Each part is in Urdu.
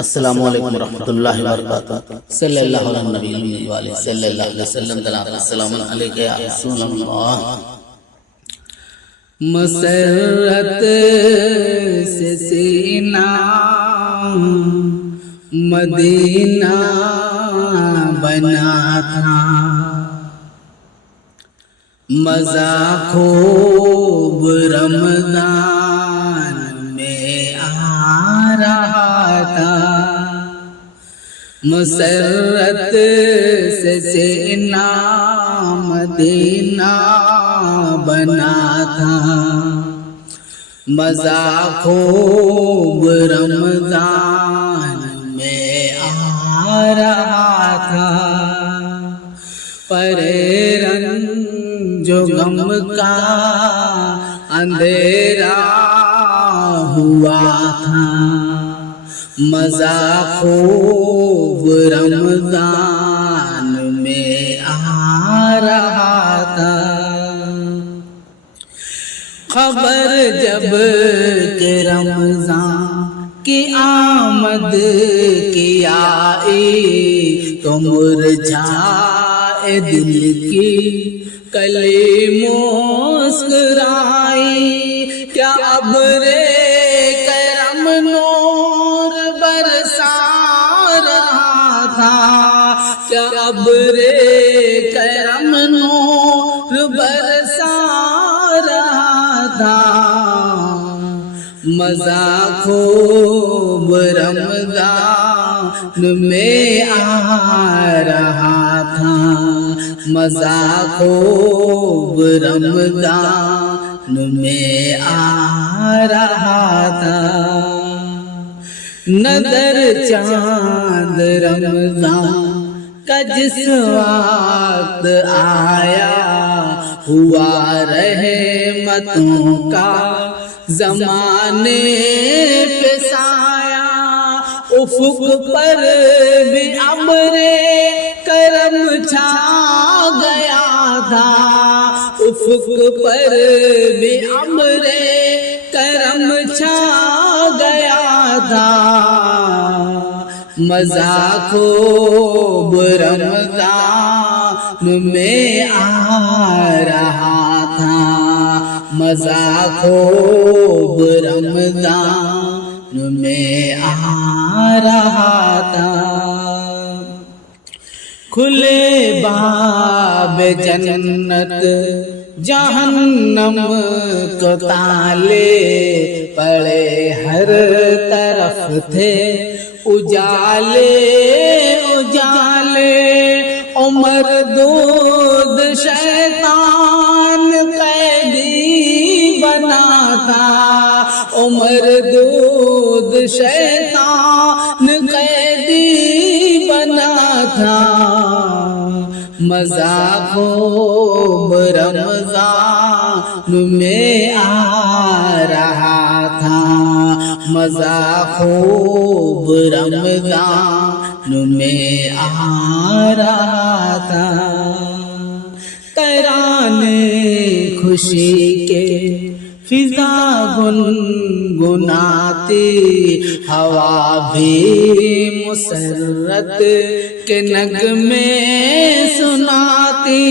السلام علیکم ورحمۃ اللہ وبرکاتہ صلی اللہ علیہ نبی وآلہ صلی اللہ علیہ وسلم السلام علیکم یا رسول اللہ۔ مسرت سے سینہ مدینہ بنا تھا، مزہ خوب رمضان میں آ رہا تھا، مسرت سے سینہ مدینہ بنا تھا، مزہ خوب رمضان میں آ رہا تھا، پرے رنج و غم کا اندھیرا ہوا تھا، مزہ خوب رمضان میں آ رہا تھا، خبر جب کہ رمضان کی آمد کی آئی تو مرجھائے دل کی کلی مسکرائی، کیا ابر کرم نور برسا رہا تھا، کیا ابر کرم نور برسا رہا تھا، مزہ خوب رمضان میں آ رہا تھا، مزہ خوب رمضان میں آ رہا تھا، نظر چاند رمضان کا جس وقت آیا، ہوا رحمتوں کا زمانے پہ سایہ، افق پر بھی امر کرم چھا گیا تھا، افق پر بھی امر کرم چھا گیا تھا، مزہ خوب رمضان میں آ رہا تھا، مزہ خوب رمضان میں آ رہا تھا، کھلے باب جنت جہنم کو تالے پڑے، ہر طرف تھے اجالے اجالے، عمر دود شیطان قیدی بنا تھا، عمر دود شیطان قیدی بنا تھا، مزہ خوب رمضان میں آ رہا تھا، مزہ خوب رمضان میں آ رہا تھا، ترانے خوشی کے فضا گنگناتی، ہوا بھی مسرت کے نغمے سناتی،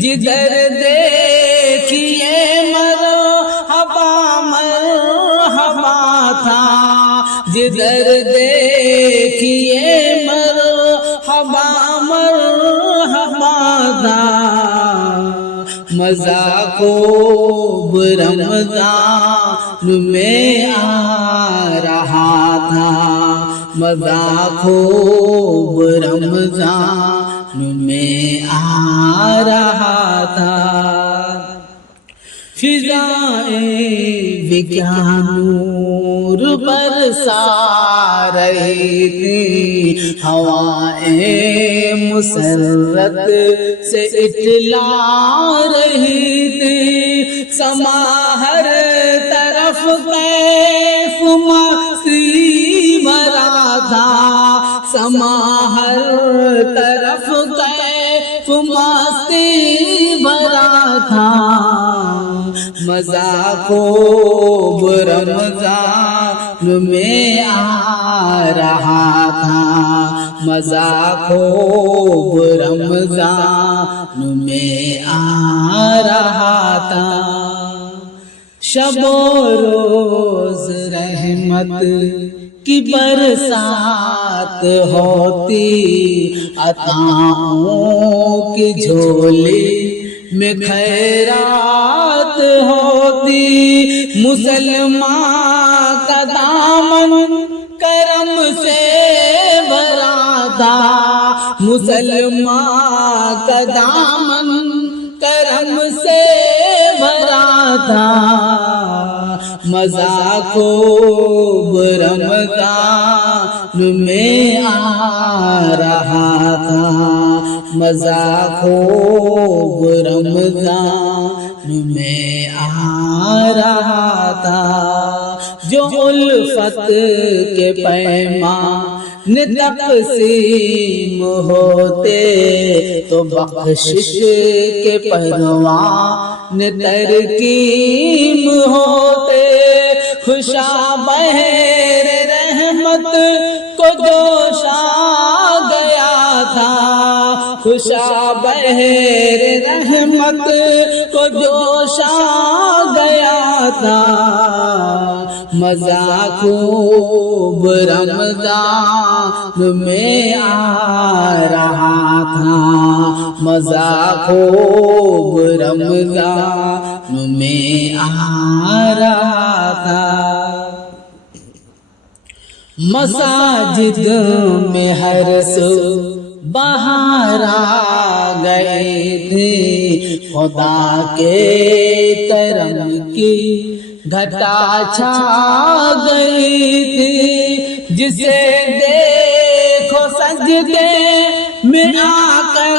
جدھر دیکھیے مرحبا مرحبا تھا، جدھر دیکھیے مرحبا مرحبا تھا، مزہ خوب رمضان میں آ رہا تھا، مزہ خوب رمضان میں آ رہا تھا، فضائیں بھی کیا نور برسا رہی تھی، ہوائیں مسرت سے اطلاع رہی تھی، سما ہر طرف کیف مستی بھرا تھا، سما ہر طرف کیف مستی بھرا تھا، مزہ خوب رمضان میں آ رہا تھا، مزہ خوب رمضان میں آ رہا تھا۔ شب و روز رحمت کی برسات ہوتی، عطاؤں کی جھولی میں خیرات ہوتی، مسلمان کا دامن کرم سے بھرا تھا، مسلمان کا دامن کرم سے بھرا تھا، مزہ خوب رمضان میں آ رہا تھا، مزہ خوب رمضان میں آ رہا تھا۔ جو الفت کے پیمان تقسیم ہوتے تو بخشش کے پروان ترکیم ہوتے، خوشا بہر رحمت کو جوش آ گیا تھا، خوشا بہر رحمت کو جوش آ گیا تھا، مزہ خوب رمضان میں آ رہا تھا، مزہ خوب رمضان میں آ رہا تھا۔ مساجد میں ہر سو بہار آ گئے تھے، خدا کے کرم کی گھٹا چھا گئی تھی، جسے دیکھو سجدے میں آ کر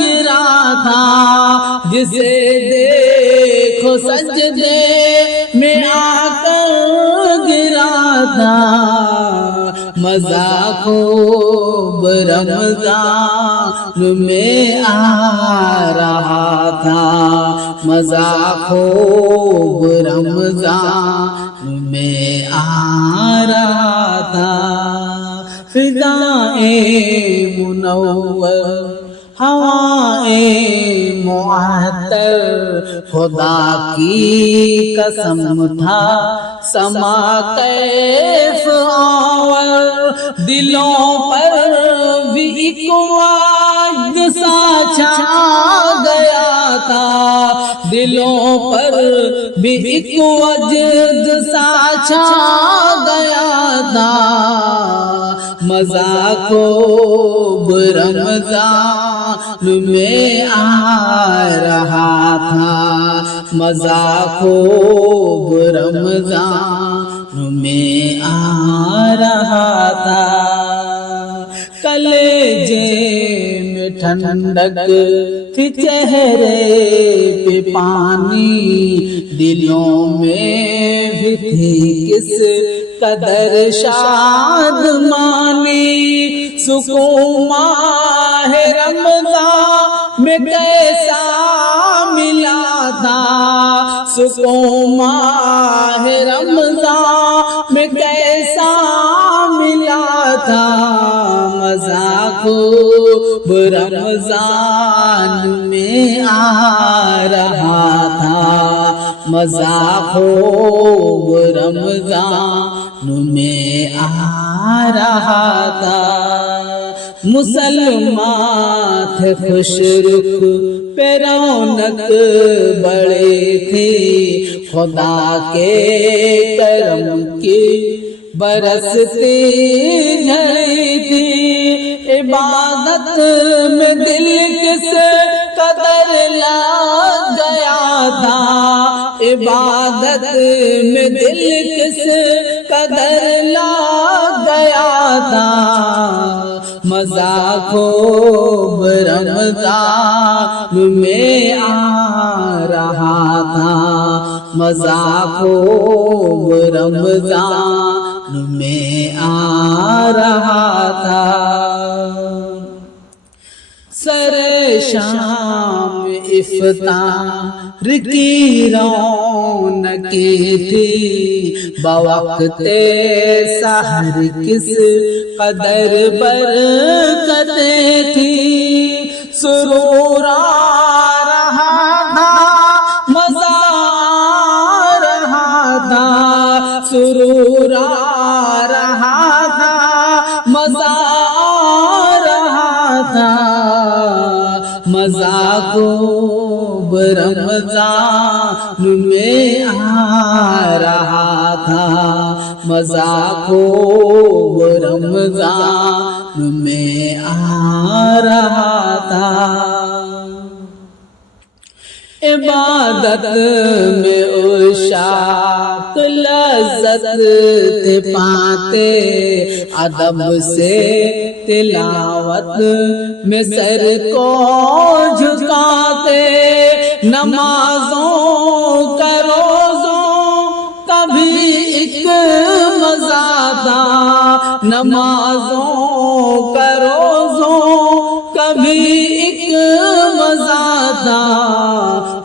گرا تھا، جسے دیکھو سجدے میں آ کر گرا تھا، مزہ خوب رمضان میں آ رہا تھا، مزہ خوب رمضان میں آ رہا تھا۔ فضائیں منور، ہوائیں معطر، خدا کی قسم تھا سما کیف آور، دلوں پر بھی ایک وجد سا چھا گیا تھا، دلوں پر بھی ایک وجد سا چھا گیا تھا، مزہ خوب رمضان میں آ رہا تھا، مزہ خوب رمضان میں آ رہا تھا، کلیجے میں ٹھنڈک تھی، چہرے پہ پانی، دلوں میں بھی تھی کس قدر شادمانی، سکون ماہ رمضان میں کیسا ملا تھا، سکون ماہ رمضان میں کیسا ملا تھا، مزہ خوب رمضان میں آ رہا تھا، مزہ خوب رمضان میں آ رہا تھا، مسلمان تھے خوش رخ پہ رونق بڑے تھے، خدا کے کرم کی برستی جھڑی تھی، عبادت میں دل کس قدر لگ گیا تھا، عبادت میں دل کس قدر لگ گیا تھا، مزہ خوب رمضان میں آ رہا تھا، مزہ خوب رمضان میں آ رہا تھا، سر شام افطار کی رونقیں تھی بوقت سحر کس قدر برکتیں تھی سرور آ رہا تھا مزہ آ رہا تھا سرور آ رہا تھا مزہ آ رہا تھا مزہ خوب رمضان میں آ رہا تھا مزہ خوب رمضان میں آ رہا تھا عبادت میں عشاق لذت تھے پاتے ادب سے تلاوت میں سر کو جھکاتے نمازوں کا روزوں کا بھی ایک مزہ تھا نمازوں کا روزوں کا بھی ایک مزہ تھا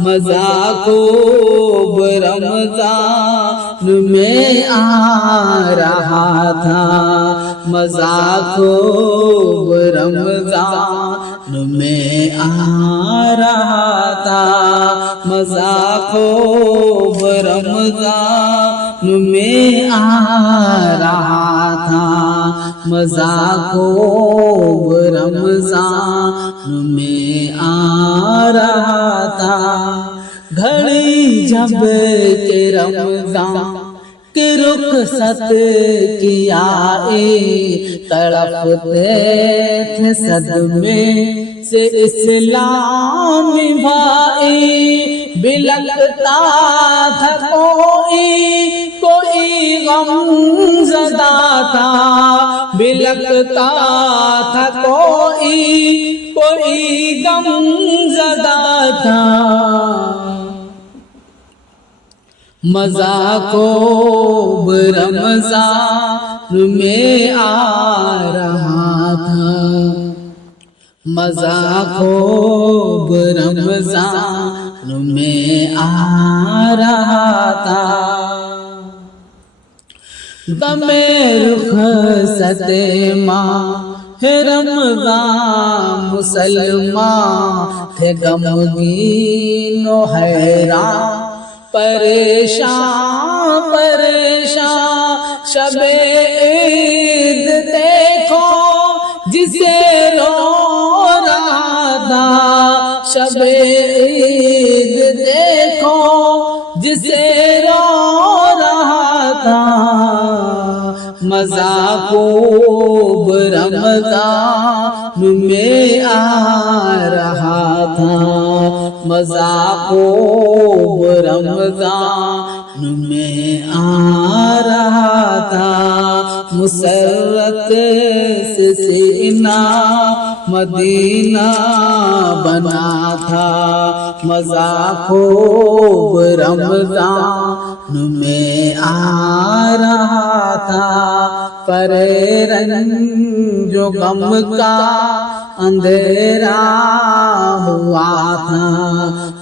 مزہ خوب رمضان میں آ رہا تھا مزہ خوب رمضان میں آ رہا تھا مزہ خوب رمضان میں آ رہا تھا مزہ خوب رمضان میں آ رہا تھا گھڑی جب کہ رمضان کہ رخصت کیا تڑپتے تھے صدمے سے اسلام بھائی بلکتا تھا کوئی غم زدہ تھا بلکتا تھا کوئی غم زدہ تھا مزہ خوب رمضان میں آ رہا تھا مزہ خوب رمضان میں آ رہا تھا دم رخصت ماہ رمضان مسلمان تھے غمگین و حیران پریشان شب عید دیکھو جسے رو رہا تھا شب عید دیکھو جسے رو رہا تھا مزہ خوب رمضان میں آ رہا تھا مزہ خوب رمضان میں آ رہا تھا مسرت سے سینہ مدینہ بنا تھا مزہ خوب رمضان میں آ رہا تھا پرے رنج و غم کا اندھیرا ہوا تھا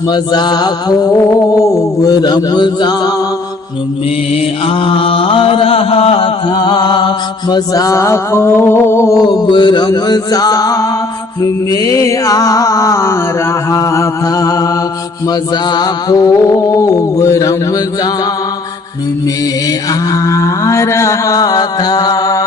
مزہ خوب رمضان میں آ رہا تھا مزہ خوب رمضان میں آ رہا تھا مزہ خوب رمضان میں آ رہا تھا